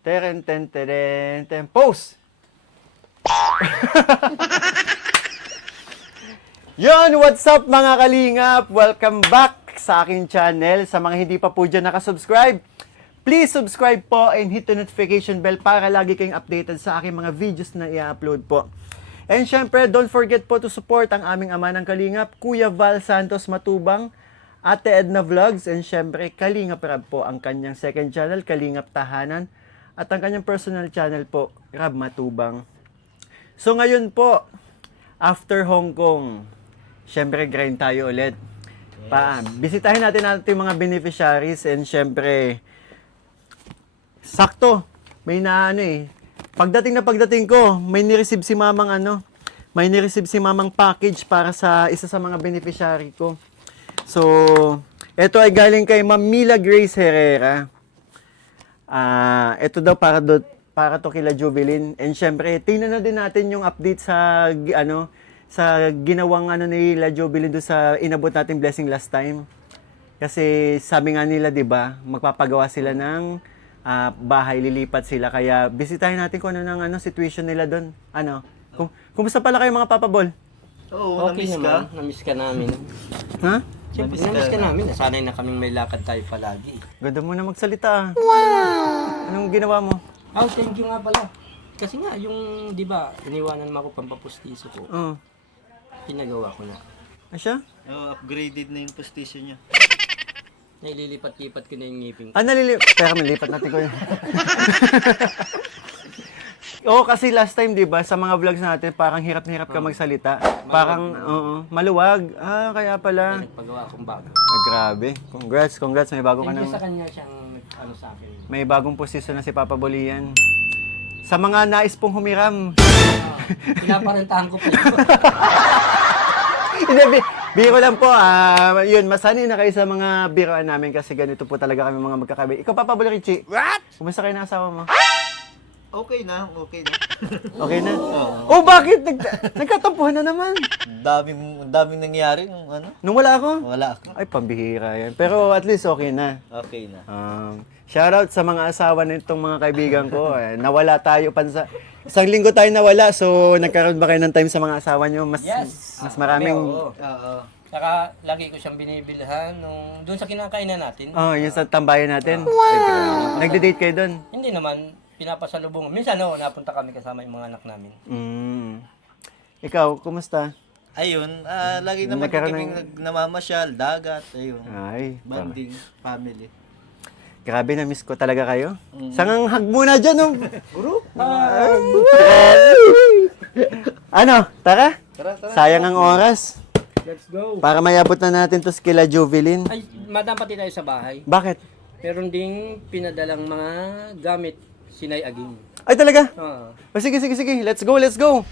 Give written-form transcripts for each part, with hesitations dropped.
Teren, ten, teren, ten, pose! Yon, what's up mga kalingap? Welcome back sa aking channel. Sa mga hindi pa po dyan nakasubscribe, please subscribe po and hit the notification bell para lagi kayong updated sa aking mga videos na i-upload po. And syempre, don't forget po to support ang aming ama ng kalingap, Kuya Val Santos Matubang, Ate Edna Vlogs, and syempre, Kalingap Rab po ang kanyang second channel, Kalingap Tahanan, at ang kanyang personal channel po, Rab Matubang. So ngayon po, after Hong Kong, syempre grind tayo ulit. Bisitahin natin yung mga beneficiaries and syempre, sakto, may pagdating ko, may nireceive si mamang package para sa isa sa mga beneficiary ko. So, ito ay galing kay Ma'am Mila Grace Herrera. Ito daw para to kila Jubilin. And syempre, tingnan na din natin yung update sa sa ginawang nila Jubilin do sa inabot nating blessing last time. Kasi sabi nga nila, 'di ba, magpapagawa sila ng bahay, lilipat sila. Kaya bisitahin natin kung ano ng situation nila doon. Kumusta pala kayo mga papabol? Oo, Okay naman, namiss ka namin. Ha? Siyempre, namiss ka namin. Nasanay na kaming may lakad tayo palagi. Ganda mo na magsalita. Wow! Anong ginawa mo? Oh, thank you nga pala. Kasi nga, yung, di ba, iniwanan mo ako pampapustiso ko. Oo. Pinagawa ko na. Asya? Upgraded na yung postisyon niya. Naililipat-lipat ko na yung ngipin ko. Pero malipat natin ko yun. Oo, kasi last time, di ba, sa mga vlogs natin, parang hirap na hirap ka magsalita. Parang, maluwag. Kaya pala. Nagpagawa akong bago. Grabe. Congrats. May bago ka Thank na. you sa kanya siyang sa akin. May bagong posisyon na si Papa Bolian. Sa mga nais pong humiram. Pinaparentahan ko pa Hindi, biro lang po. Yun, masanay na kayo sa mga biroan namin kasi ganito po talaga kami mga magkakabi. Ikaw, Papa Boli, Richie. What? Kumusta kayo ng asawa mo? Okay na. Okay na? Oh, bakit? Nagkatampuhan na naman. Daming nangyari nung Nung wala ako? Wala ako. Ay, pambihira yan. Pero at least okay na. Okay na. Shoutout sa mga asawa nitong mga kaibigan ko. Nawala tayo isang linggo tayo nawala. So, nagkaroon ba kayo ng time sa mga asawa nyo? Mas maraming... Oo. Oo. Saka, lagi ko siyang binibilhan doon sa kinakainan natin. Yung sa tambayan natin. Wow! Nagde-date kayo doon? Hindi naman, pinapasalubong. Minsan, napunta kami kasama yung mga anak namin. Ikaw, kumusta? Ayun, lagi naman kaming namamasyal, dagat, ayun. Ay, Banding, family. grabe, na-miss ko talaga kayo. Sangang hug muna dyan, oh. Guru? Tara? Tara. Sayang ang oras. Let's go! Para mayabot na natin to kila Jubilin. Ay, madam pati tayo sa bahay. Bakit? Meron ding pinadalang mga gamit sinay aging. Ay, talaga? Ah. Sige. Let's go.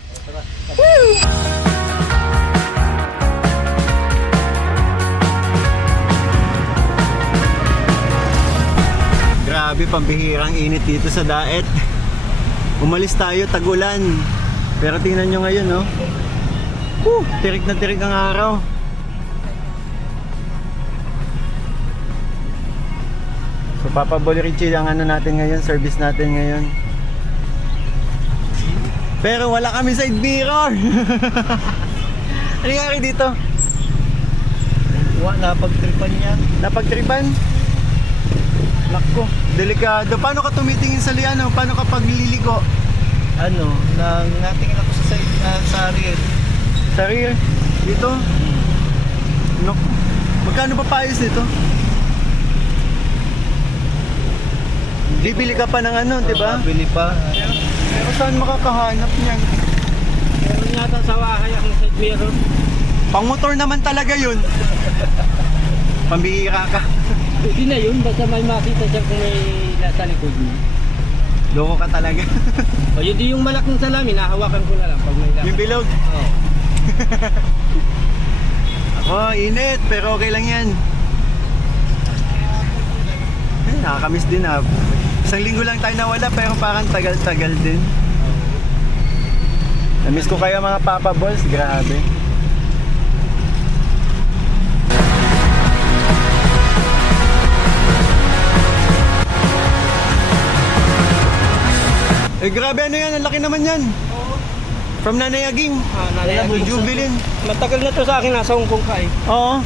Grabe, pambihirang init dito sa Daet. Umalis tayo, tag-ulan. Pero tingnan nyo ngayon, no? Tirik na tirik ang araw. So, Papa Boli Richie ang natin ngayon, service natin ngayon. Pero wala kami side mirror. Ano nangyari dito? Napagtripan yan. Napagtripan? Nako, delikado. Paano ka tumitingin sa liano? Paano ka pagliligo? Natingin ako sa rear. Sa rear? Dito? Nako. Magkano ba paayos nito? Bibili ka pa ng di ba? Bili pa. Pero saan makakahanap niyan? Meron yata sa bahay akong side mirror. Pang motor naman talaga yun. Pambihira ka. Hindi na yun, basta may makita siya kung may nasa likod niya. Loko ka talaga. O yun di yung malaking salamin, nahawakan ko na lang pag may Yung bilog. Oo. Init, pero okay lang yan. Nakakamiss din Isang linggo lang tayo nawala pero parang tagal-tagal din. Namiss ko kayo mga Papa Balls, grabe. Eh, grabe ano yan. Ang laki naman yan. From Nanay Aging. Nanay Aging. Jubilin. Matagal na to sa akin, nasa Hong Kong ka eh. Oo.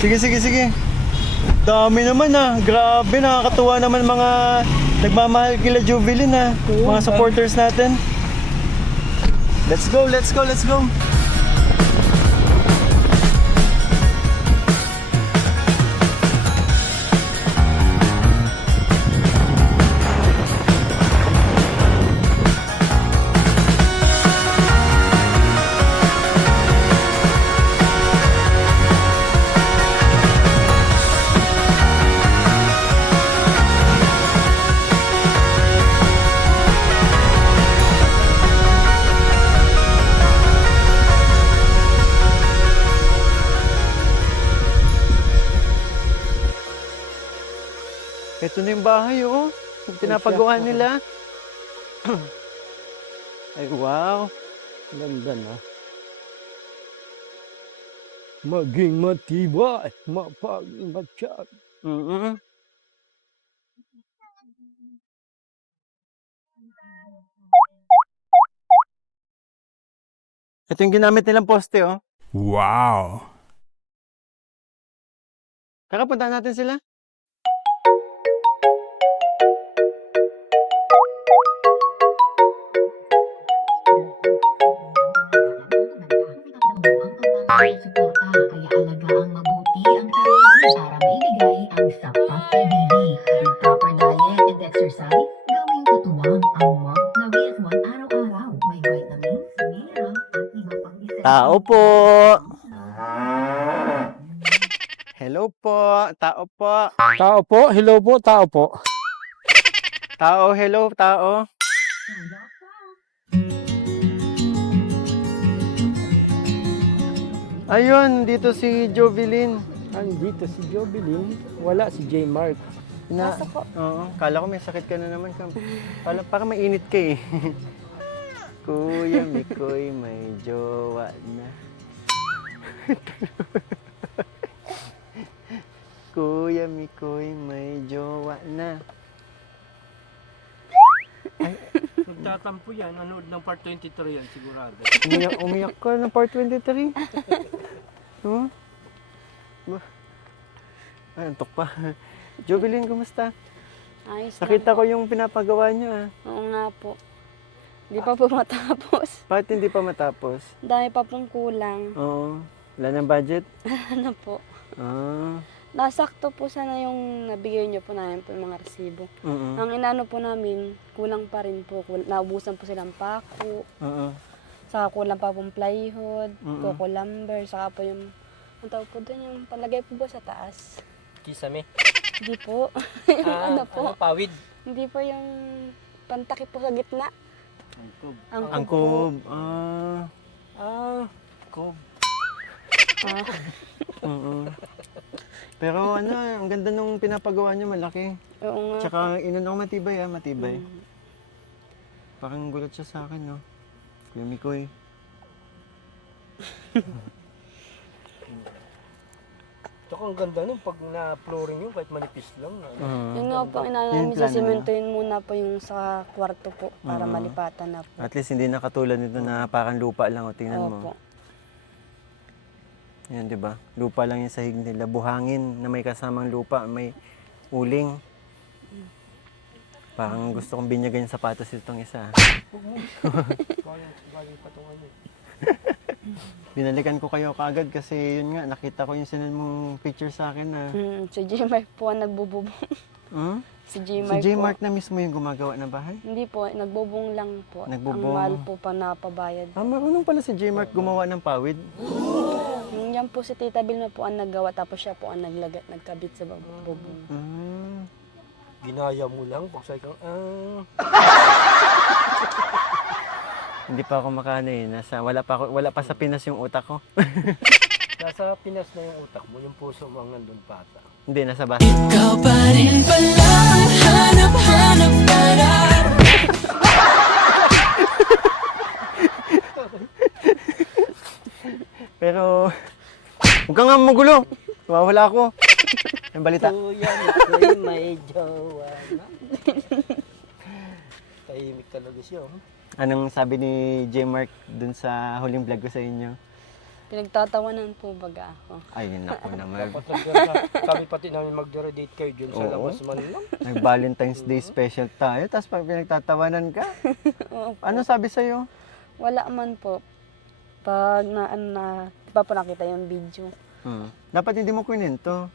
Sige. Dami naman Grabe, nakakatuwa naman mga nagmamahal kila Jubilin mga supporters natin. Let's go. Ito na yung bahay, oh. Yung pinapagawa nila. Ay, wow. Ganda na. Maging matibay, mapagmatsyag. Ito yung ginamit nilang poste, oh. Wow. Kakapunta natin sila. Suporta, kaya alagaan mabuti ang sarili para maibigay ang sapat na bibig. With proper diet and exercise, gawing katuwang ang mug na WS1 araw-araw. May vitamins, mineral, at iba pang essential. Tao po. Hello po. Tao po. Tao po, hello po, tao po. Tao, hello, tao. Ayun, dito si Jovelyn. Andito si Jovelyn, wala si J. Mark. Oo, kala ko may sakit ka na naman. Parang mainit ka eh. Kuya Mikoy, may jowa na. Kuya Mikoy, may jowa na. Nagtatampo yan, nanood ng part 23 yan sigurado. Umiyak ka ng part 23. Huh? Ay, antok pa. Jovelyn, kumusta? Ayos lang Nakita po. ko yung pinapagawa niyo Oo nga po. Hindi pa po matapos. Bakit hindi pa matapos? Dami pa pong kulang. Oo. Wala ng budget? Ano po? Ah. Nasakto po sana yung nabigay niyo po namin po yung mga resibo. Ang inano po namin, kulang pa rin po. Naubusan po silang pako. Saka kulang pa pong plywood, coco lumber, saka po yung, ang tawag po doon, yung palagay po ba sa taas? Kisame. Hindi po. Ano po? Pawid. Hindi po yung pantakip po sa gitna. Ang Angkob. Kob. Pero ano, ang ganda nung pinapagawa niyo, malaki. Oo nga. Tsaka inano matibay matibay. Parang gulat siya sa akin, no? Kuya Mikoy. Tsaka ang ganda nun, pag na-flooring yun, kahit manipis lang. Yun nga po, inano Yung namin, plano sisimentoin muna po yung sa kwarto po para malipatan na po. At least hindi na katulad nito na parang lupa lang, o tingnan mo. Opo. Yan, di ba? Lupa lang yung sahig nila. Buhangin na may kasamang lupa, may uling. Parang gusto kong binyagan yung sapatos itong isa. Galing patungan yun. Binalikan ko kayo kaagad kasi yun nga, nakita ko yung sinend mong picture sa akin na... Si J-Mark po ang nagbububong. Si Si J-Mark J. po. Mark na mismo yung gumagawa ng bahay? Hindi po, nagbubong lang po. Nagbubong. Ang mahal po pa napabayad. Marunong pala si J. Mark gumawa ng pawid. Yan po si Tita Vilma po ang naggawa, tapos siya po ang nagkabit sa bubong. Ginaya mo lang, pagsay kang, Hindi pa ako makano eh. Wala pa sa Pinas yung utak ko. Nasa Pinas na yung utak mo, yung puso mo ang nandun pata. Hindi, nasa basa. Ikaw pa rin pala, hanap-hanap para. Pero, huwag ka nga magulo. Mawawala ako. Yung balita. Kuya Mikoy, may jowa na. tahimik talaga siya. Oh. Anong sabi ni J. Mark dun sa huling vlog ko sa inyo? Pinagtatawanan po baga ako. Ayun ako naman. Dapat sabi pati namin mag-date kayo dyan sa Oo. labas man lang. Nag-Valentine's Day special tayo, tapos pag pinagtatawanan ka, Oo po. ano sabi sa'yo? Wala man po. Pag di pa po nakita yung video. Dapat hindi mo kwento.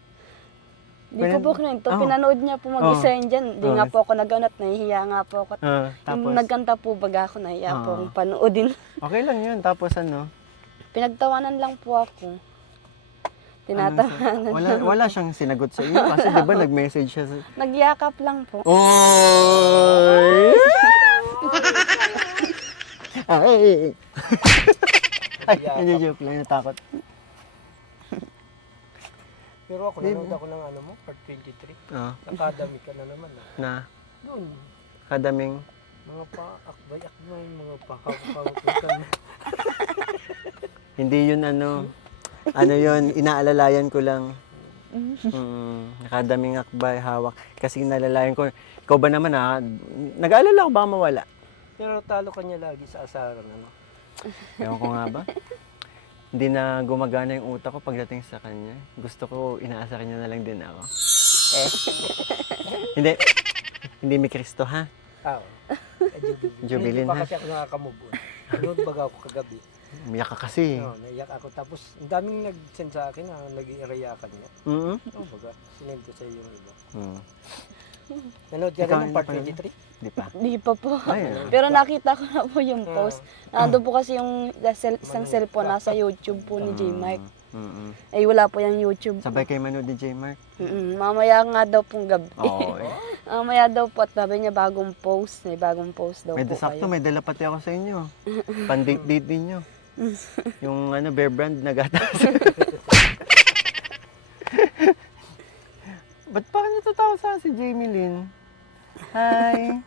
Di ko po kinento. Oh. Pinanood niya po mag-isa yun dyan. Di Oh. nga po ako naganap. Nahihiya nga po ako. Tapos, Yung nagkanta po baga ako, nahihiya po Ah. akong panoodin. okay lang yun. Tapos ano? Pinagtawanan lang po ako. Tinatawanan. Wala siyang sinagot sa iyo kasi di ba nag-message siya sa... Nagyakap lang po. Oy! Ay! Ay, hindi joke lang. Natakot. Pero ako, nanood ako ng ano mo, part 23. Academy ka na naman. Ah. Na Doon, kadaming... mga paakbay-akbay, mga pakawakawakan. Hindi yun ano yun, inaalalayan ko lang. Nakadaming akbay, hawak. Kasi inaalalayan ko, ikaw ba naman nag-aalala ko ba mawala? Pero talo ka niya lagi sa asaran, ano? Ewan ko nga ba? Hindi na gumagana yung utak ko pagdating sa kanya. Gusto ko, inaasaran niya na lang din ako. Hindi may Kristo ha? Oo. Jubilin, Hindi pa ha? kasi ako nakakamove on. Nanood baga ako kagabi. Umiyak ka kasi. No, naiyak ako. Tapos, ang daming nag-send sa akin na nag-iirayakan niya. Mm-hmm. Oo, baga, sinend ko sa iyo yung iba. Nanood ka Ikaw, rin ng part hindi pa 23? Di pa. Di pa po. Ay, Pero nakita ko na po yung post. Nandun po kasi yung isang cellphone nasa YouTube po ni J. Mark. Eh wala po yung YouTube. Sabay kayo manood ni J. Mark. Mamaya nga daw pong gabi. Oo. Mamaya daw po at sabi niya bagong post. May bagong post daw May po sakto, kayo. may dala pati ako sa inyo. Pan-date-date ninyo. Yung Bear Brand na gatas. Ba't pa natatawa sa si Jamie Lynn? Hi!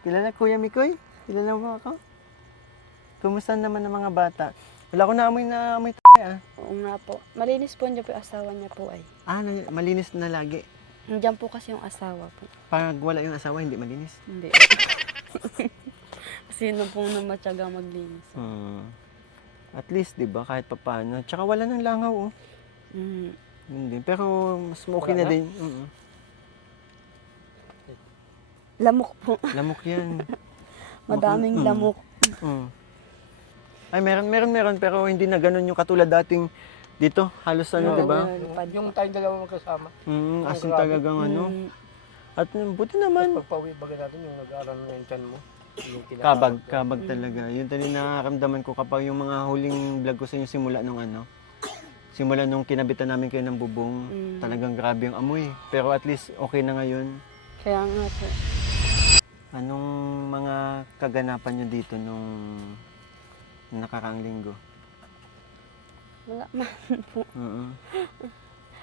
Kilala Kuya Mikoy? Kilala mo ako? Kumusta naman ang mga bata? Wala ko na amoy Oo nga po. Malinis po niya po yung asawa niya po ay. Malinis na lagi. Nandiyan po kasi yung asawa po. Pag wala yung asawa, hindi malinis. Hindi. Sino pong namatyaga maglinis? At least, di ba, kahit papaano. Tsaka wala nang langaw, oh. Hindi. Pero mas okay na din. Lamok po. Lamok yan. Madaming lamok. Ay, meron, pero hindi na ganun yung katulad dating dito. Halos ano, di ba? Yung tayong dalawa magkasama. Asin talagang ano. At buti naman. Tapos pagpawi baga natin yung nag-aaral na yung tiyan mo. Yung tinatawag Kabag talaga. Yun talagang nakaramdaman ko kapag yung mga huling vlog ko sa inyo simula nung kinabitan namin kayo ng bubong. Talagang grabe yung amoy. Pero at least okay na ngayon. Kaya nga po. Anong mga kaganapan nyo dito nung nakaraang linggo? Wala man po. Mm-mm.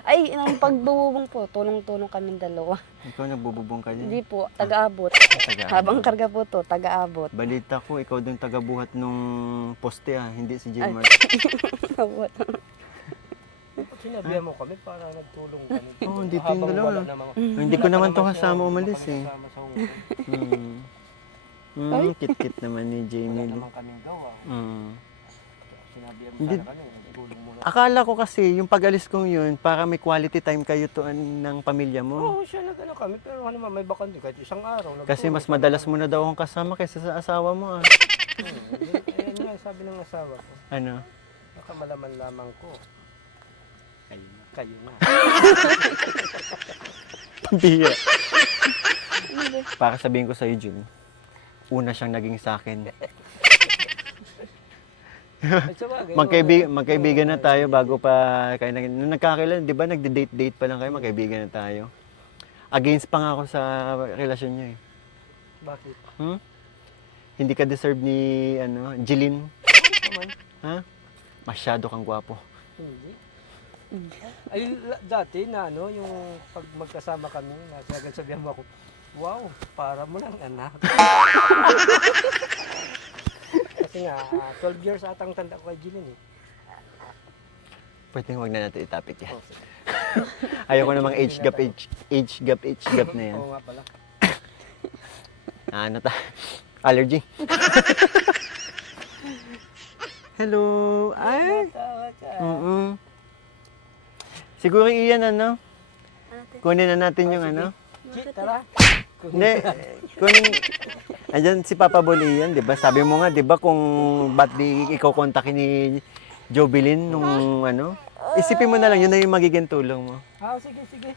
Ay, nang pagbubong po, tulong-tulong kami dalawa. Ikaw nagbububong ka Hindi din? po, taga-abot. Taga-abot. Habang karga po to, taga-abot. Balita ko, ikaw din tagabuhat nung poste hindi si Ay. Jmar. Abot. Sinabihan mo kami para nagtulong kami. Oo, dito yung Habang dalawa. wala namang- Hindi ko naman to siya, kasama wala umalis kami eh. kasama sa Hong Kong. Ay. Kit-kit naman ni Wala Jamie. naman kaming gawa. Sinabihan mo Hindi- sana kami, nagtulong muna. Akala ko kasi yung pag-alis kong yun, para may quality time kayo to ng pamilya mo. Oo, siya nag-ano kami, pero ano naman, may bakante kahit isang araw. Kasi mas madalas mo na daw akong kasama kaysa sa asawa mo. Ayun nga, sabi ng asawa ko. Ano? Baka malaman lamang ko. Kayo na. Hindi. Para sabihin ko sa'yo, Jun, una siyang naging sa akin. At sa bagay, Magkaibigan na tayo bago pa kayo nung nagkakailan, 'di ba? Nagde-date pa lang kayo, magkaibigan na tayo. Against pa nga ako sa relasyon niyo eh. Bakit? Hindi ka deserve ni Jeline. Naman. Ha? Masyado kang gwapo. Hindi. Ay, dati na yung pag magkasama kami, sabihan mo ako, wow, para mo lang anak. Kasi nga, 12 years atang tanda ko kay Jilin eh. Pwede wag na natin itapik yan. Oh, sige. Ayoko namang age gap na yan. Oo nga pala. Ano Allergy. Hello. Ay. Tawa ka. Siguro iyan ano? Kunin na natin yung ano? Chi, tara. Hindi. Kunin. Ayan si Papa Bol iyan, di ba? Sabi mo nga, di ba, kung ba't di ikaw kontakin ni Jobilin nung ano? Isipin mo na lang, yun na yung magiging tulong mo. Sige, sige.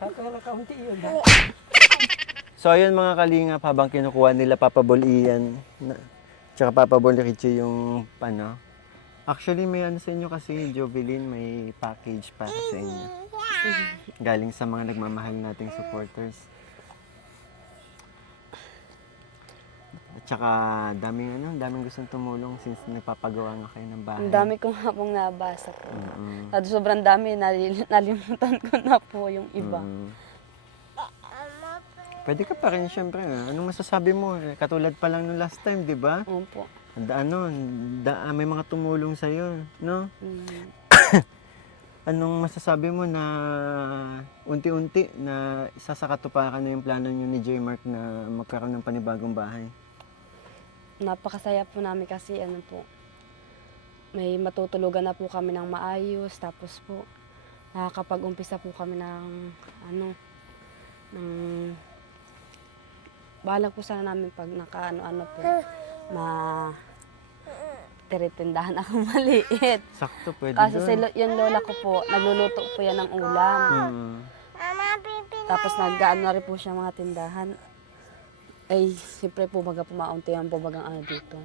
Kakala kaunti yun. Ha? So ayun mga kalingap, habang kinukuha nila Papa Bol iyan, tsaka Papa Bol Richie yung ano. Actually may ano sa inyo kasi, Jobilin, may package para sa inyo. Galing sa mga nagmamahal nating supporters. At saka daming gustong tumulong since nagpapagawa nga kayo ng bahay. Ang dami kong hapong nabasa po. Mm-mm. At sobrang dami, nalimutan ko na po yung iba. Mm. Pwede ka pa rin syempre. Anong masasabi mo? Katulad pa lang nung last time, di ba? Opo. May mga tumulong sa'yo, no? Mm. Anong masasabi mo na unti-unti na isa sa katuparan na yung plano nyo ni J. Mark na magkaroon ng panibagong bahay? Napakasaya po namin kasi ano po, may matutulugan na po kami ng maayos, tapos po nakakapag-umpisa po kami ng bahala po sana namin pag nakaano-ano po, tiritindahan ako maliit. Sakto, pwede Kasi doon. yung lola ko po, nagluluto po yan ng ulam. Mm. Tapos nag-ano na rin po siya mga tindahan. Ay, siyempre po baga pumaunti ang bagang ano dito.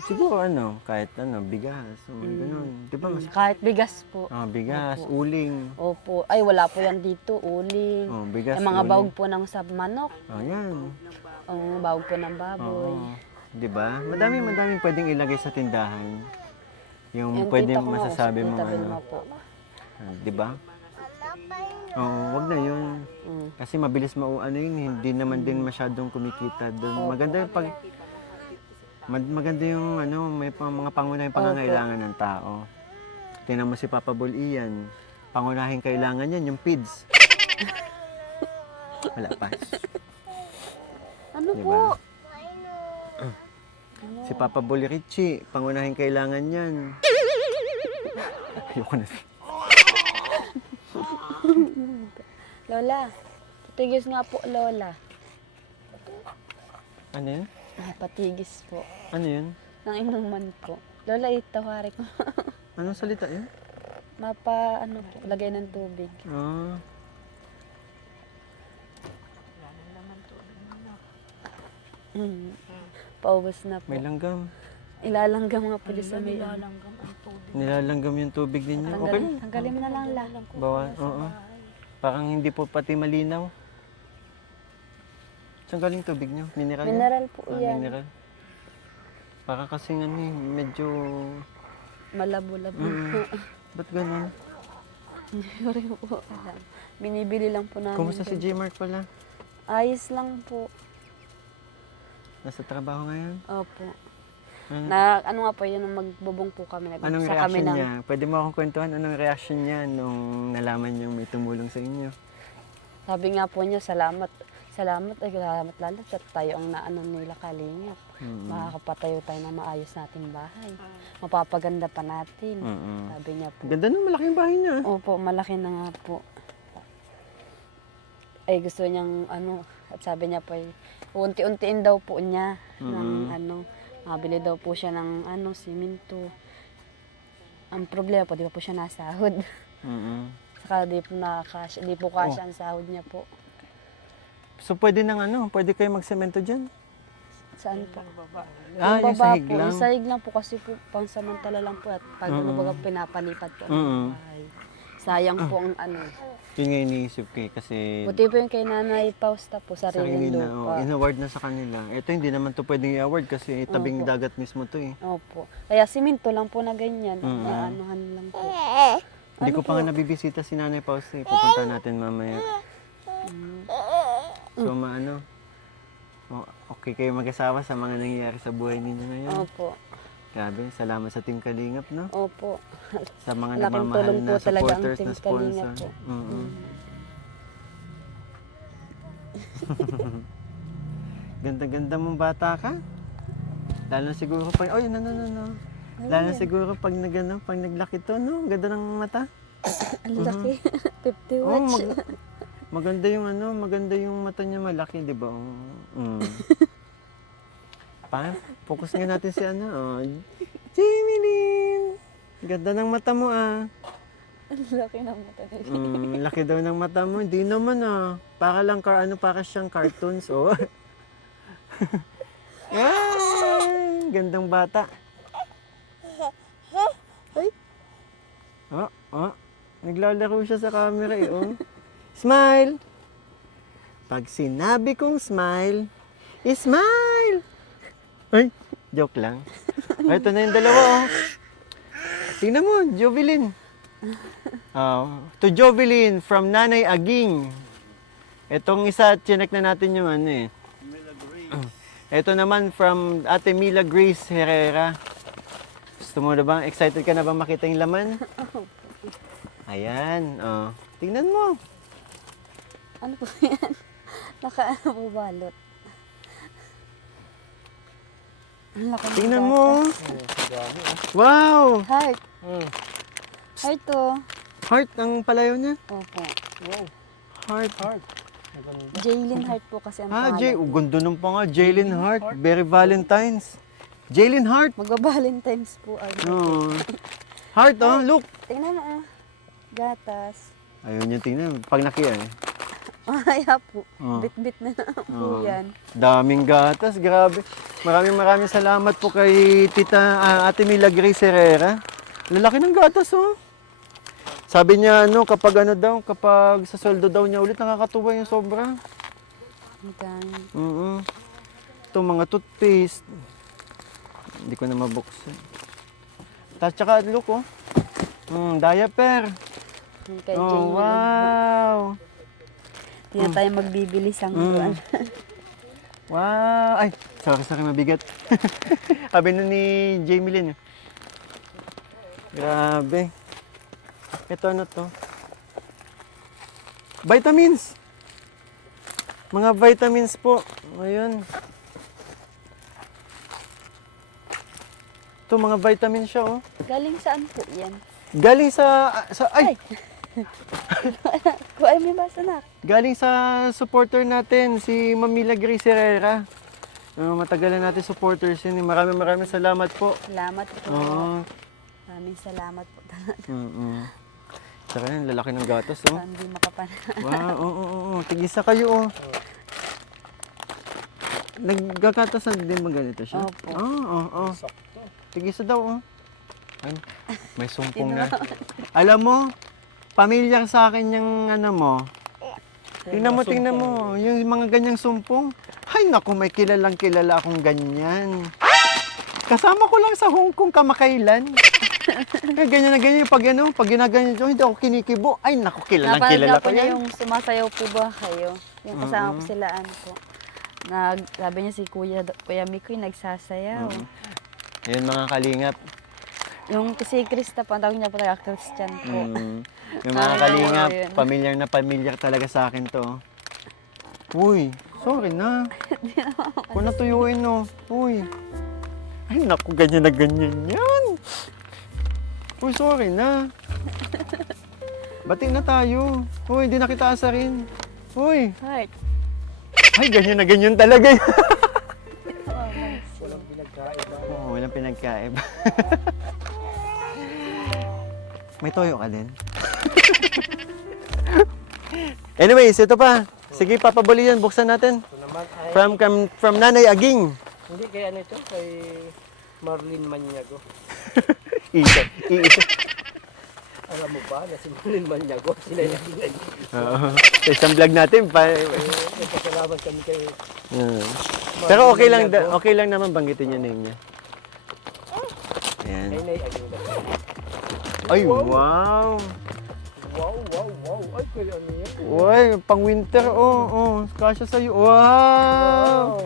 Siguro kahit bigas, ganun. Di ba mas... Kahit bigas po. bigas, Opo. uling. Opo. Ay, wala po yan dito. Uling. Bigas, Yung mga uling. bawag po ng sa manok. Yan. Ang bawag po ng baboy. Oo. Di ba? Madami pwedeng ilagay sa tindahan. Yung Yung pwedeng tita ko nga, masasabi mo Tita Vilma po. di ba? Oo, wag na yun. Mm. Kasi mabilis yun, hindi naman din masyadong kumikita doon. Maganda yung maganda yung may mga pangunahing pangangailangan ng tao. Tingnan mo si Papa Bol Ian, pangunahing kailangan yan, yung PIDS. Wala pa. Ano Di po? ba? Si Papa Bol Richie, pangunahing kailangan yan. Ayoko na. Lola, patigis nga po, Lola. Ano yun? Ay, patigis po. Ano yun? Nang inuman po. Lola, itawari ko. Anong salita yun? Lagay ng tubig. Ah. Paubos na po. May langgam. Ilalanggam nga po din sa may Nilalanggam yung tubig ninyo. Okay lang. Tanggalin mo na lang la. Bawa, oo. Parang hindi po pati malinaw. Saan galing tubig nyo? Mineral yan? Mineral po yan. Mineral. Para kasi medyo... Malabo-labo. Ba't ganun? Hindi ko rin po alam. Binibili lang po namin. Kumusta si J. Mark pala? Ayos lang po. Nasa trabaho ngayon? Opo. Hmm. Nga po yun, magbubong po kami. Anong Nag-umpisa kami reaction ng, niya? Pwede mo akong kwentuhan anong reaction niya nung nalaman niyang may tumulong sa inyo? sabi nga po niya, salamat lalo sa tayo ang naano nila kalingap. Makakapatayo tayo ng maayos nating bahay. Mapapaganda pa natin. Sabi niya po. Ganda ng malaking bahay niya. Opo, malaki na nga po. Ay gusto niyang at sabi niya po unti-untiin daw po niya ng mabili daw po siya ng simento. Ang problema po, di pa po siya nasahod. Saka di po kasya ang sahod niya po. So pwede pwede kayo magsemento dyan? Saan po? Yung baba sahig po, lang. yung sahig lang po kasi po pansamantala lang po at pag baga pinapalipat po ang bahay. Sayang po ang Yun nga iniisip ko kasi Buti po yung kay Nanay Pausta po, sarili sariling na. lupa. In-award na sa kanila. Ito hindi naman to pwedeng i-award kasi tabing dagat mismo to eh. Opo. Kaya simento lang po na ganyan. Na anuhan lang po. Hindi ko pa nga nabibisita si Nanay Pausta eh. Pupunta natin mamaya. So okay kayo mag-asawa sa mga nangyayari sa buhay ninyo ngayon. Opo. Grabe, salamat sa Team Kalingap, no? Opo. Sa mga Malaking nagmamahal tulong na po talaga ang supporters Team na sponsor. Kalingap po. Ganda-ganda mong bata ka. Lalo siguro pag, oh, no. Lalo siguro pag pag naglaki to, no? Ganda ng mata. Ang laki. 50 Oh, watts. maganda yung maganda yung mata niya malaki, di ba? Focus nga natin si Jamie Lynn. Ganda ng mata mo Ang laki ng mata niya. Laki daw ng mata mo. Hindi naman Para lang para siyang cartoons, oh. Ay, gandang bata. Ay. Naglalaro siya sa camera Smile! Pag sinabi kong smile, smile! Ay, joke lang. Ito na yung dalawa, Tingnan mo, Jovelyn. To Jovelyn from Nanay Aging. Itong isa, chinek na natin yung Ito naman from Ate Mila Grace Herrera. Gusto mo na ba? Excited ka na ba makita yung laman? Ayan, tingnan mo. Ano po yan? Nakaano po balot. Ang laki ng Tingnan bata. mo. Wow! Heart. Heart to. Heart ang palayo niya. Opo. Wow, Heart. maganda. Jaylin Heart po kasi ang pangalan. Jay. Ganda nung pa nga. Jaylin Heart. Very Valentine's. Jaylin Heart. Magba-Valentine's po. Heart, look. Tingnan mo, gatas. Ayun yung tingnan. Pag Kaya po. Oh. Bit-bit na po yan. daming gatas. Grabe. Maraming salamat po kay Ate Mila Grace Herrera. Lalaki ng gatas, Sabi niya, kapag kapag sa sweldo daw niya ulit, nakakatuwa yung sobra. Ang dami. Ito, mga toothpaste. Hindi ko na mabuksan. Tapos tsaka, look, diaper. Kay Jaylin. Wow. Hindi na tayo magbibili sangguan. Wow. Ay, sorry, mabigat. Sabi na ni Jamie Lynn. Grabe. Ito to? Vitamins. Mga vitamins po. Ayun. Ito, mga vitamins siya, Galing saan po yan? Galing sa ay! Kuha may basa na. Galing sa supporter natin, si Mamila Grace Herrera. Matagal na natin supporters yun. Maraming salamat po. Salamat po. Oo. Maraming salamat po talaga. Saka yan, lalaki ng gatas, Hindi makapanaan. Wow, oo. Tigisa kayo, Nagkakatasan din ba ganito siya? Opo. Oo. Tigisa daw, Ay, may sumpong na. Alam mo, pamilyar sa akin yung Tingnan mo, yung mga ganyang sumpong. Ay, naku, may kilala akong ganyan. Kasama ko lang sa Hong Kong kamakailan. Kaya ganyan na ganyan, pag ginaganyan ko, hindi ako kinikibo. Ay, naku, kilala Napanood ko po niya yan. yung sumasayaw po ba kayo? Yung kasama po sila, po. Sabi niya si Kuya Mikoy nagsasayaw. Ayun, mga kalingap. Yung si Krista po, ang tawag niya po tayo, Christian po. Yung mga kalingap, yun. pamilyar talaga sa akin to. Uy, sorry na. Kung natuyuin, Uy. Ay, naku, ganyan na ganyan yan. Uy, sorry na. Bati na tayo. Uy, hindi na kita asarin. Uy. Heart. Ay, ganyan na ganyan talaga. Walang pinagkaiba. Oo, walang pinagkaiba. May toyo ka din? Anyways, ito pa. Sige, papabuli yan. Buksan natin. Ito naman ay, From Nanay Aging. hindi kay ito, kay Marlene Maniago. Isa. Alam mo ba na si Marlene Maniago, sila yung bigay. Oo. Sa isang vlog natin. Nagpasalamat kami kay Pero okay lang naman banggitin yung name niya. Ayan. Nay Ayuda. Ay, wow. Wow. Ay, kaya ano yan? Uy, pang winter, Kasya sa'yo. Wow.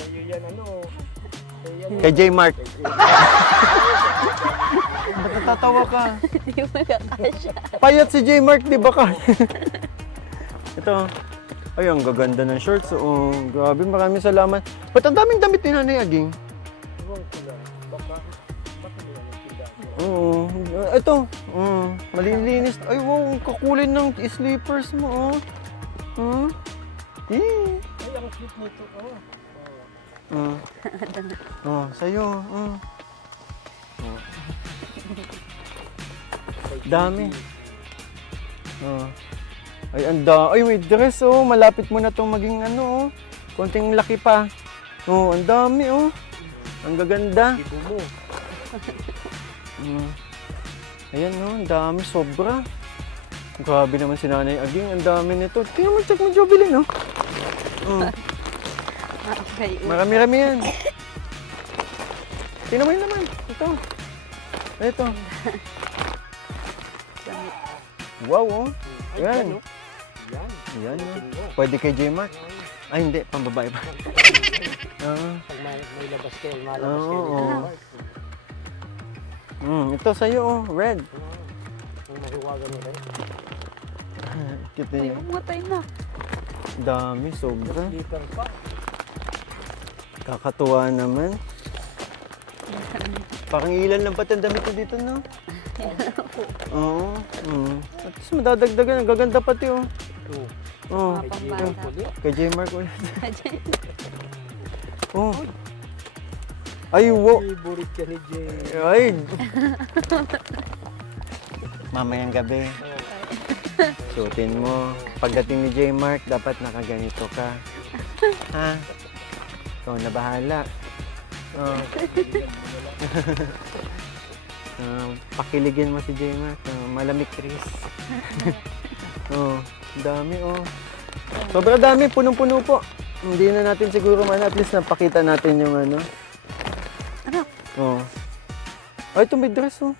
Kayo yan, Kayo yan. Kay J. Mark. Ba't natatawa ka? Hindi mo kakasya. Payat si J. Mark, di ba ka? Ito. Ay, ang gaganda ng shorts. Oo, grabe, maraming salamat. Ba't ang daming damit ni Nanay Aging? Ewan ko lang. Baka nila yung tindahan. Oo. Ito. Malilinis. Ay, wow, ang kakulay ng slippers mo, oh. Eh. Ay, ang cute nito. Sa'yo. Dami. Ay, Ay, may dress, oh. Malapit mo na itong maging ano, oh. Konting laki pa. Ang dami, oh. Ang gaganda. Ibo mo. Ayan, oh. Ang dami. Sobra. Grabe naman si Nanay Aging. Ang dami nito. Tingnan mo, check mo, Jovelyn, oh. Okay. Marami-rami yan. Tingnan mo yun naman. Ito. Ito. Wow, oh. Yan. Yan. Yan, oh. Pwede kay J-Mark. Ay, hindi. Pambabae pa. Pag may labas kayo, malabas Oo. kayo. Ito sa'yo, oh. Red. Ang mahiwagan mo rin. Cute na Ay, yan. umatay na. Dami, sobra. Slipper pa. Kakatuwa naman. Parang ilan lang pati ang damit ko dito, no? Oo. At least madadagdagan. Ang gaganda pati, oh. Oo. Oo. Mga pambata. Kay J-Mark ulit. Oh. Ay, wo. Favorite ka ni Jay. Ay. Mamayang gabi. Suotin mo. Pagdating ni J-Mark, dapat nakaganito ka. Ha? Ikaw na bahala. Oh. Pakiligin mo si J-Mark. Malamig, Chris. Dami, oh. Sobrang dami. Punong-puno po. Hindi na natin siguro at least napakita natin yung ano. Oh. Ay, ito may dress, oh.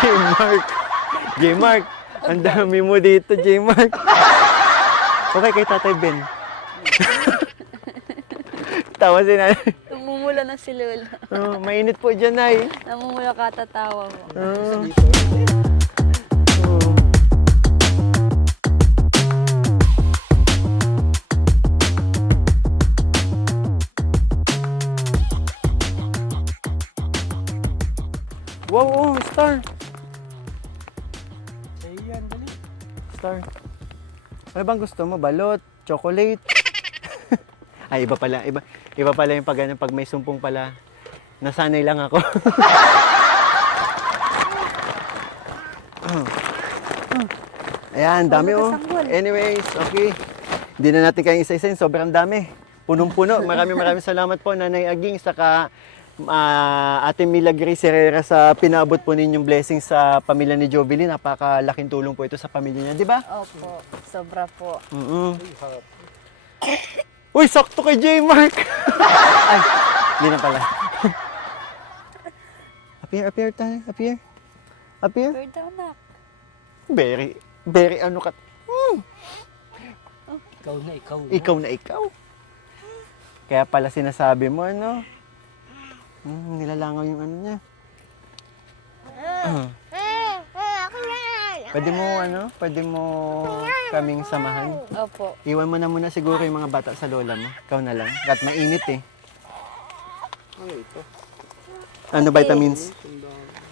J-Mark. J-Mark. Ang dami mo dito, J-Mark. Okay, kay Tatay Ben. Tawa si Nanay. Namumula na si Lola. Mainit po dyan, Nay. Namumula katatawa ko. Wow, oh, star. Sa'yo yan, dali. Star. Ano bang gusto mo? Balot? Chocolate? Ay, iba pala. Iba pala yung pag may sumpong pala. Nasanay lang ako. Ayan, dami, oh. Anyways, okay. Hindi na natin kayang isa-isayin. Sobrang dami. Punong-puno. Maraming salamat po, Nanay Aging, saka Ate Mila Grace Herrera sa pinabot po ninyong blessings sa pamilya ni Jovelyn. Napakalaking tulong po ito sa pamilya niya, di ba? Opo, sobra po. Uy, sakto kay J-Mark! Ay, hindi na pala. Appear tayo. Appear. Bird daw na. Very ano ka. Ikaw na, ikaw na. Ikaw na ikaw. Kaya pala sinasabi mo, ano? Nilalangaw yung ano niya. Pwede mo kaming samahan. Opo. Iwan mo na muna siguro yung mga bata sa lola mo. Ikaw na lang. Kat mainit eh. Ano ito? Ano, vitamins?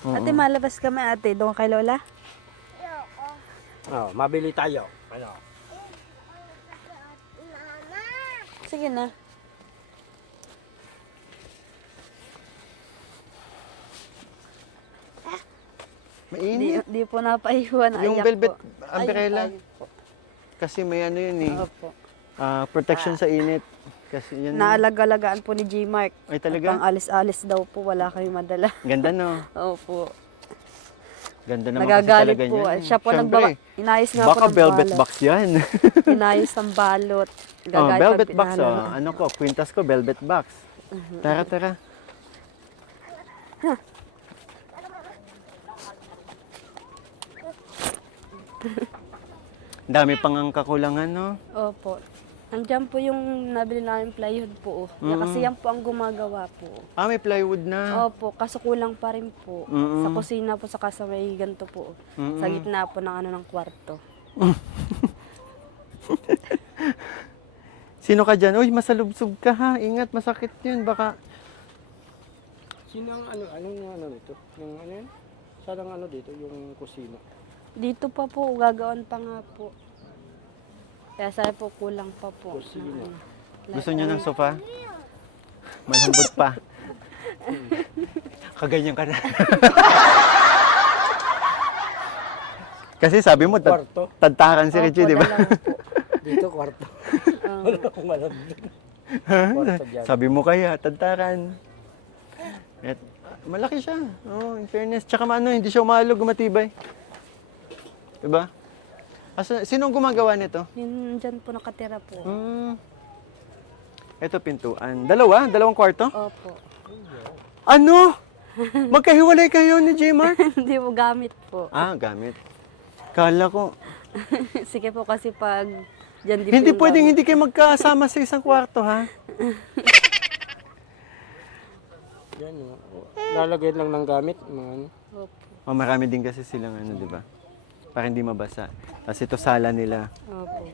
Ate, malabas kami ate. Doon kay Lola? Mabili tayo. Ano? Sige na. Mainit. Di po napaiwan. Yung Ayak velvet po. umbrella. Ayun po. Kasi may ano yun eh. Opo. Protection sa init. Kasi yan. Naalaga-alagaan po ni G-Mark. Ay talaga? Pang alis-alis daw po. Wala kami madala. Ganda no. Opo. Ganda naman Nagagalit kasi talaga po. niyan. Siya po Siyempre, inayos nga po baka ng velvet balot. box yan. Inayos ng balot. Velvet pag box. pinalo. Ano ko, kwintas ko, velvet box. Tara. Dami pang ang kakulangan, no? Opo. Andiyan po yung nabili namin plywood po. Kasi yan po ang gumagawa po. Ah, may plywood na. Opo, kaso kulang pa rin po. Sa kusina po, saka sa may ganito po. Sa gitna po ng ng kwarto. Sino ka dyan? Uy, masalubsog ka ha. Ingat, masakit yun. Baka... Sino ang anong nito? Yung ano yan? Saan ang dito? Yung kusina. Dito pa po, gagawin pa nga po. Kaya sabi po, kulang pa po. Kusina. Gusto niyo ng sofa? Malambot pa. Kaganyan ka na. Kasi sabi mo, Kwarto. tadtakan si Richie, di ba? Dalawa po. Dito, kwarto. Wala akong alam din. Kwarto dyan. Sabi mo kaya, tadtakan. Malaki siya. Oh, in fairness. Tsaka hindi siya umalog, matibay. Diba? Sinong gumagawa nito? Yun dyan po nakatira po. Ito pintuan. Dalawang kwarto? Opo. Ano? Magkahiwalay kayo ni J-Mark? Hindi po gamit po. Ah, gamit. Kala ko. Sige po kasi pag dyan di Hindi po yung pwedeng gamit. hindi kayo magkasama sa isang kwarto, ha? Yan yun. Lalagyan lang ng gamit. Mga ano. Opo. Oh, marami din kasi silang di ba? Para hindi mabasa. Tapos ito sala nila. Opo.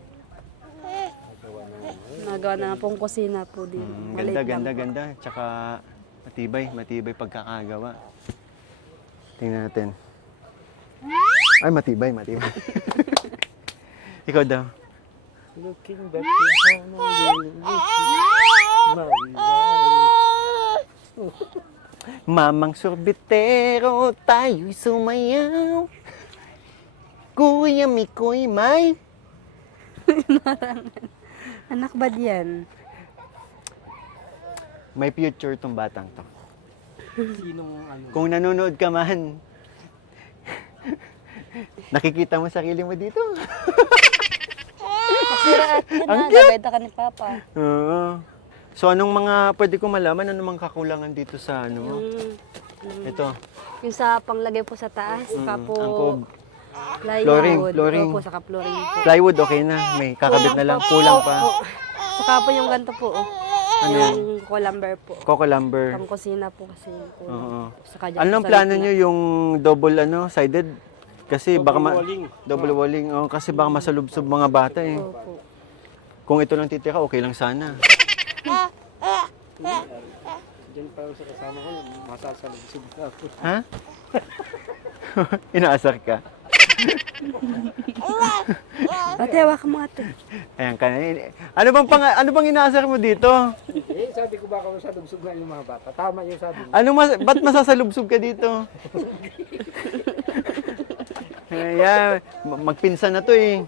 Nagawa na nga pong kusina po din. Ganda, Maliit lang ganda, po. ganda. Tsaka matibay pagkakagawa. Tingnan natin. Ay, matibay. Ikaw daw. Looking back to how my life. Mamang sorbetero, tayo'y sumayaw. Kuya Mikoy, may. Anak ba diyan? May future tong batang to. Sinong ano? Kung nanonood ka man, nakikita mo sarili mo dito. Masira at yan Ang na. Gabeta ka ni Papa. Oo. So, anong mga pwede ko malaman? Anong mga kakulangan dito sa ano? Ito. Yung sa panglagay po sa taas, saka po angkop. plywood. Flooring. Opo, saka flooring po. Plywood, okay na. May kakabit na lang. Kulang pa. Saka po yung ganito po. Ano yan? Yung colamber po. Coco lumber. Pang kusina po kasi yung kulang. Oo. Saka dyan Anong po sa plano gitna. nyo yung double sided? Kasi baka walling. double walling. Oh, kasi baka masalubsob mga bata eh. Opo. Kung ito lang titira, okay lang sana. Diyan pa sa kasama ko, masasalubsog na ako. Ha? Inaasar ka. Ate, hawak mo ate. Ayan ka na. Ano bang inaasar mo dito? Sabi ko baka masalubsog na yung mga bata. Tama yung sabi mo. Ba't masasalubsob ka dito? Ayan, magpinsan na to eh.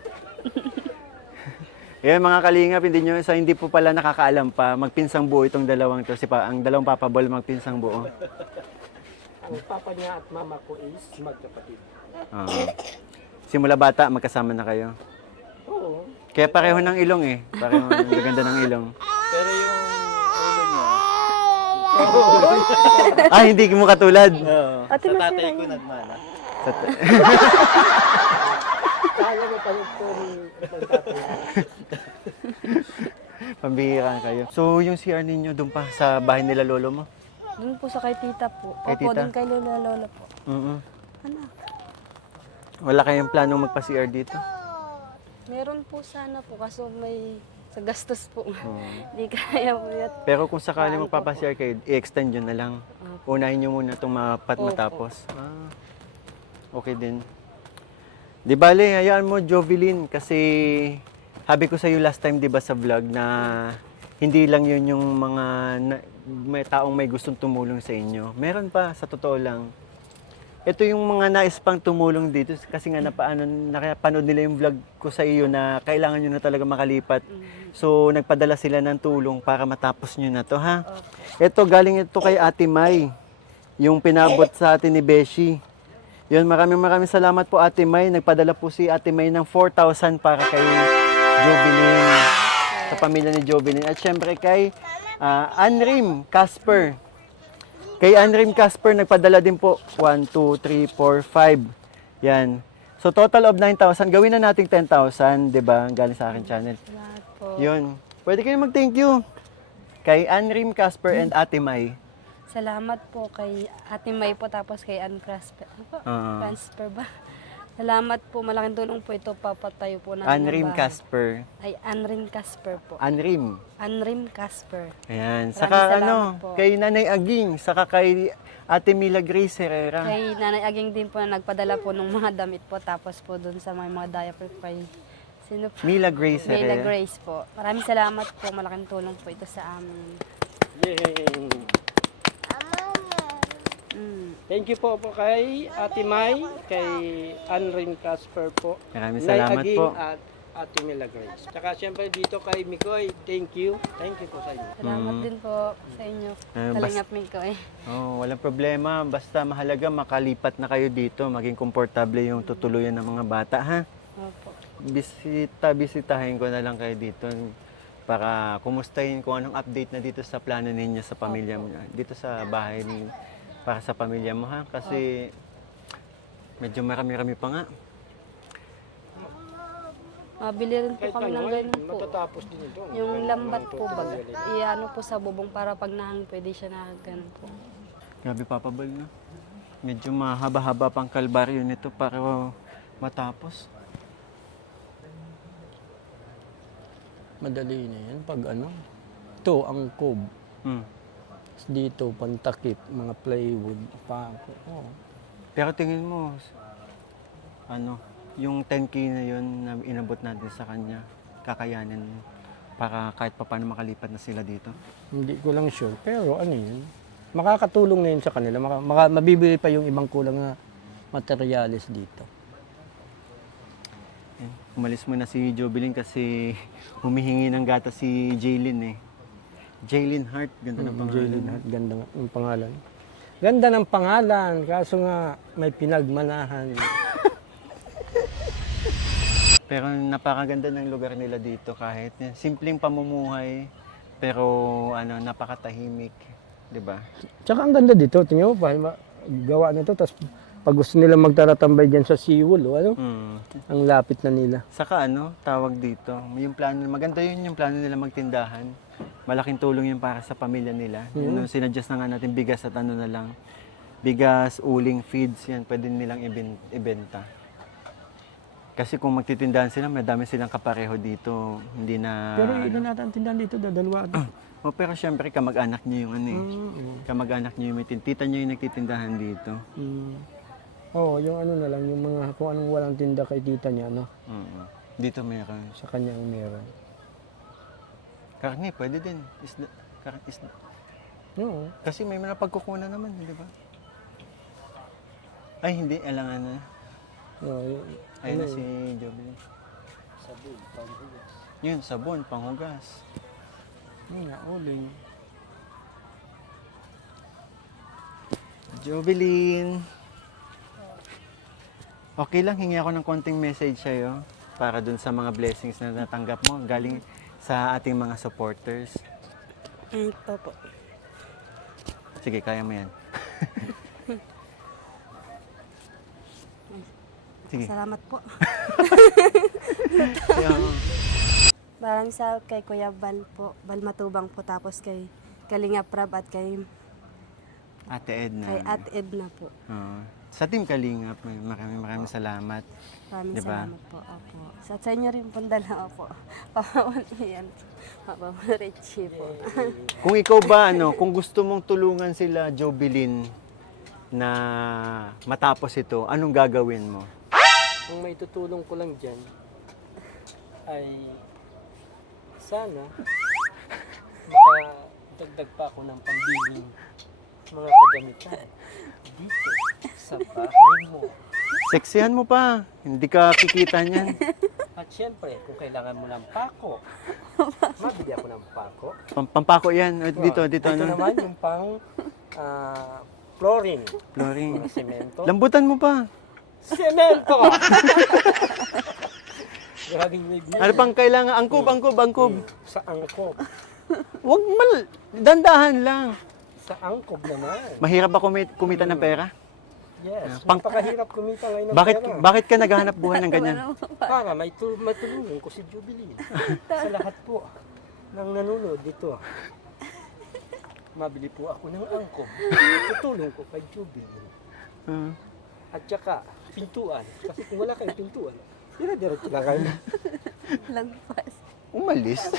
Ayan mga kalingap, hindi po pala nakakaalam pa, magpinsang buo itong dalawang to. Ang dalawang papabol magpinsang buo. Ang papa niya at mama ko is magkapatid. Oo. Simula bata, magkasama na kayo. Oo. Kaya pareho ng ilong eh. Pareho ng ganda ng ilong. Pero yung ulo niya, Ah, hindi mo katulad. Ate, sa masira tatay ko yun. nagmana. Kaya mo pa rin ito ni tatay. Pambihira kayo. So, yung CR ninyo doon pa sa bahay nila lolo mo? Doon po sa kay tita po. Kay Opo, tita? doon kay lola po. Anak. Wala kayong planong magpa-CR dito? Meron po sana po, kaso may sa gastos po. Hindi kaya po yun. Pero kung sakali magpapa-CR kayo, i-extend yun na lang. Unahin nyo muna itong Opo. matapos. Okay din. Di bale, hayaan mo, Jovelyn, kasi sabi ko sa iyo last time, di ba, sa vlog, na hindi lang yun yung mga may taong may gustong tumulong sa inyo. Meron pa, sa totoo lang. Ito yung mga nais pang tumulong dito kasi nga nakapanood nila yung vlog ko sa iyo na kailangan nyo na talaga makalipat. So, nagpadala sila ng tulong para matapos nyo na to, ha? Ito, galing ito kay Ate May. Yung pinabot sa atin ni Beshi. Yun, maraming salamat po Ate May. Nagpadala po si Ate May ng 4,000 para kay Jovelyn. Sa pamilya ni Jovelyn. At syempre kay Anrim Casper. Kay Anrim Casper, nagpadala din po 1, 2, 3, 4, 5. Yan. So total of 9,000. Gawin na natin 10,000, 'di ba? Galing sa akin channel. po. Yun. Pwede kayo mag-thank you. Kay Anrim, Casper, and Ate May. Salamat po kay Ate May po tapos kay Ann Prosper. Ano po? Oo. Prosper ba? Salamat po. Malaking tulong po ito. Papatayo po namin ng Anrim, bahay. Casper. Ay, Anrim Casper po. Anrim. Anrim Casper. Ayan. Maraming Saka salamat po. kay Nanay Aging, saka kay Ate Mila Grace Herrera. Kay Nanay Aging din po na nagpadala po ng mga damit po. Tapos po dun sa mga diaper kay sino po? Mila Grace Leila Herrera. Grace po. Maraming salamat po. Malaking tulong po ito sa amin. Yay! Mm. Thank you po kay Ate May, kay Anrin Casper po. Maraming Nay salamat Aging po. at Ate Mila Grace. Tsaka siyempre dito kay Mikoy, thank you. Thank you po sa inyo. Salamat din po sa inyo. Kalingap Mikoy. Oh, walang problema. Basta mahalaga makalipat na kayo dito. Maging komportable yung tutuluyan ng mga bata, ha? Opo. Bisitahin ko na lang kayo dito para kumustahin kung anong update na dito sa plano ninyo sa pamilya mo. Dito sa bahay para sa pamilya mo, ha? Kasi medyo marami-rami pa nga. Mabili rin po kami ng ganun po. Matatapos din ito. Yung lambat po ba? Iano po sa bubong para pag nahang pwede siya na ganun po. Grabe, Papa Bal, na. Medyo mahaba-haba pang kalbaryo nito para matapos. Madali na yan pag ano. Ito, angkob. Hmm. Dito, pantakip, mga plywood, pako. Oh. Pero tingin mo, ano, yung 10K na yun na inabot natin sa kanya, kakayanin para kahit pa paano makalipat na sila dito? Hindi ko lang sure. Pero ano yun, makakatulong na yun sa kanila. Mabibili pa yung ibang kulang na materyales dito. Yan. Umalis muna si Jovelyn kasi humihingi ng gata si Jaylin eh. Jaylin Hart, ganda na pangalan. Jaylin Hart, ganda nga ang pangalan. Ganda ng pangalan, kaso nga may pinagmanahan. Pero napakaganda ng lugar nila dito kahit simpleng pamumuhay pero ano napakatahimik, 'di ba? Tsaka ang ganda dito, tingnan mo pa, gawa na to, tapos pag gusto nila magtaratambay dyan sa seawall, ano? Ang lapit na nila. Saka ano, tawag dito, yung plano, maganda yun yung plano nila magtindahan. Malaking tulong yun para sa pamilya nila. Yun, sinadjust na nga natin bigas at ano na lang. Bigas, uling, feeds, yan, pwede nilang ibenta. Kasi kung magtitindahan sila, madami silang kapareho dito. Hindi na... Pero ilan natin ang tindahan dito, dalawa. Oh, pero syempre, kamag-anak niyo yung ano eh. Kamag-anak niyo yung tita niyo yung nagtitindahan dito. Oo, yung ano na lang, yung mga kung anong walang tinda kay tita niya, ano, Dito meron. sa kanya ang meron. Karne, pwede din. Isda. Isda. Oo. Kasi may mga pagkukunan naman, di ba? Ay, hindi. Alangan na. Oo, Ayun na si Jovelyn. Sabon, panghugas. Yun, sabon, panghugas. yun nga, uling. Jovelyn. Okay lang, hingi ako ng konting message sa'yo para dun sa mga blessings na natanggap mo galing sa ating mga supporters. Ito po. Sige, kaya mo yan. Sige. Salamat po. Kaya mo. Maraming salamat kay Kuya Bal po. Bal Matubang po. Tapos kay Kalinga Prab at kay Ate Edna. Ate Edna po. Oo. Sa Team Kalingap, maraming salamat. Maraming Diba? salamat po. Opo. Sa inyo rin po dala po. Pamamalian. Pamamarichi po. Kung ikaw ba, kung gusto mong tulungan sila, Jovelyn, na matapos ito, anong gagawin mo? Ang may tutulong ko lang dyan ay sana makadagdag pa ako ng pambiling mga kagamitan dito sa bahay mo. Seksihan mo pa. Hindi ka kikita niyan. At syempre, kung kailangan mo ng pako, mabili ako ng pako. Pampako yan. Dito, Ito ano? naman yung pang flooring, Flooring. mga semento. Lambutan mo pa. Semento! Grabing wave na Ano pang kailangan? Angkob. Sa angkob. Huwag dandahan lang. Sa angkob naman. Mahirap ba kumita ng pera? Yes, Pang- napakahirap kumita ngayon ng Bakit pera. bakit ka naghahanap buhay ng ganyan? Para matulungan ko si Jubilee. Sa lahat po ng nanonood dito. Mabili po ako ng angko. Tutulong ko kay Jubilee. Ah. At saka, pintuan. Kasi kung wala kayong pintuan, dire-diretso lang kayo. Lagpas. Umalis. At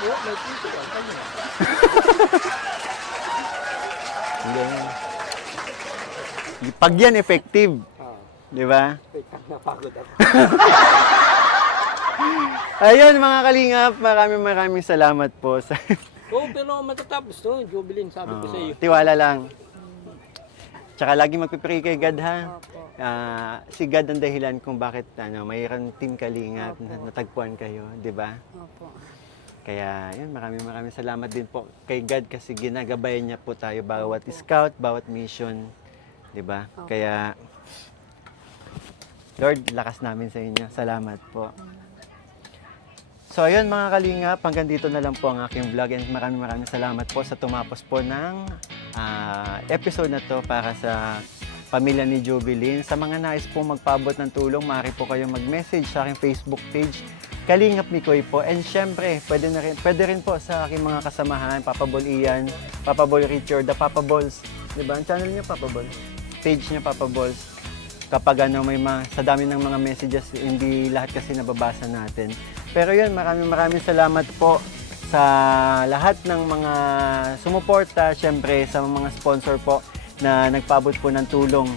po, may pintuan kayo. Pag yan effective, Ah, di ba? wait, napagod ako. Ayun mga kalingap, maraming salamat po sa Oo, pero matatapos to, Jubilee, sabi ko sa iyo. tiwala lang. Tsaka lagi magpipray kay God ha. Opo. Si God ang dahilan kung bakit mayroon Team Kalingap na natagpuan kayo, di ba? Opo. Kaya yun, maraming salamat din po kay God kasi ginagabayan niya po tayo bawat scout, bawat mission, di ba? Kaya Lord, lakas namin sa inyo. Salamat po. So ayun mga kalingap, hanggang dito na lang po ang aking vlog and maraming salamat po sa tumapos po ng episode na to para sa pamilya ni Jubilee. Sa mga nais po magpaabot ng tulong, maaari po kayong mag-message sa aking Facebook page, Kalingap Mikoy po. And syempre, pwede rin po sa aking mga kasamahan, Papa Bol Ian, Papa Bol Richard, The Papa Balls. Diba? Ang channel niya Papa Bol. Page niya Papa Balls. Kapag sa dami ng mga messages, hindi lahat kasi nababasa natin. Pero yun, maraming salamat po sa lahat ng mga sumuporta, syempre sa mga sponsor po na nagpaabot po ng tulong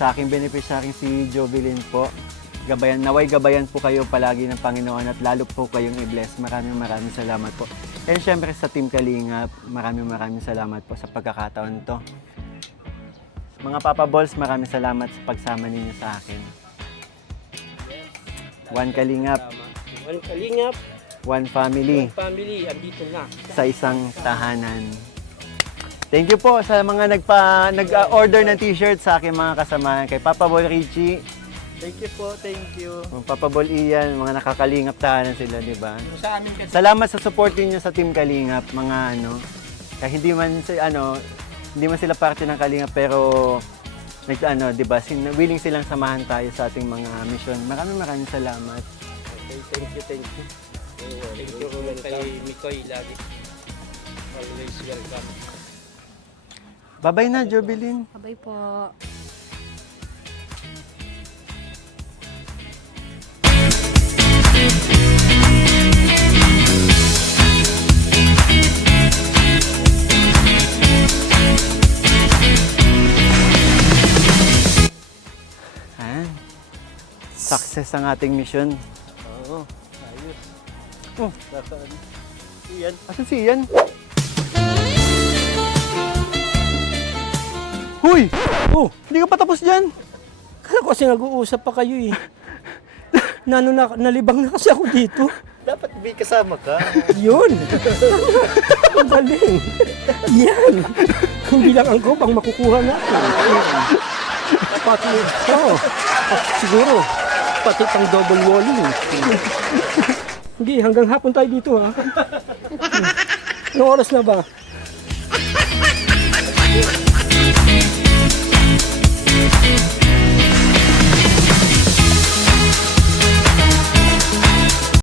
sa aking beneficiary si Jovelyn po. Naway gabayan po kayo palagi ng Panginoon at lalo po kayong i-bless. Maraming salamat po. And syempre sa Team Kalingap, maraming salamat po sa pagkakataon to. Mga Papa Balls, maraming salamat sa pagsama ninyo sa akin. One Kalingap, One Kalingap, one family family, andito na. sa isang tahanan. Thank you po sa mga nag-order ng t-shirt sa aking mga kasamahan. Kay Papa Bol Richie, Thank you po, thank you. Papa Bol Ian, mga nakakalingap tahanan sila, di ba? Sa amin kasi, Salamat sa support niyo sa Team Kalingap, mga kahit hindi man sila parte ng Kalingap pero di ba, willing silang samahan tayo sa ating mga mission. Maraming salamat. thank you. Thank you kay Mikoy lagi. Always welcome. Bye-bye na, Jovelyn. Bye po. Success ang ating mission. Oo, ayos. Oh, Nasaan? Iyan. asan si Ian? Huy! Oh, hindi ka pa tapos dyan. Kala ko kasi nag-uusap pa kayo eh. Nalibang na kasi ako dito. Dapat may kasama ka. Yun! Ang galing! Yan! Hindi lang ang go ang makukuha natin. Pati, siguro, pati pang double walling. Hindi, hanggang hapon tayo dito ha. Anong oras na ba?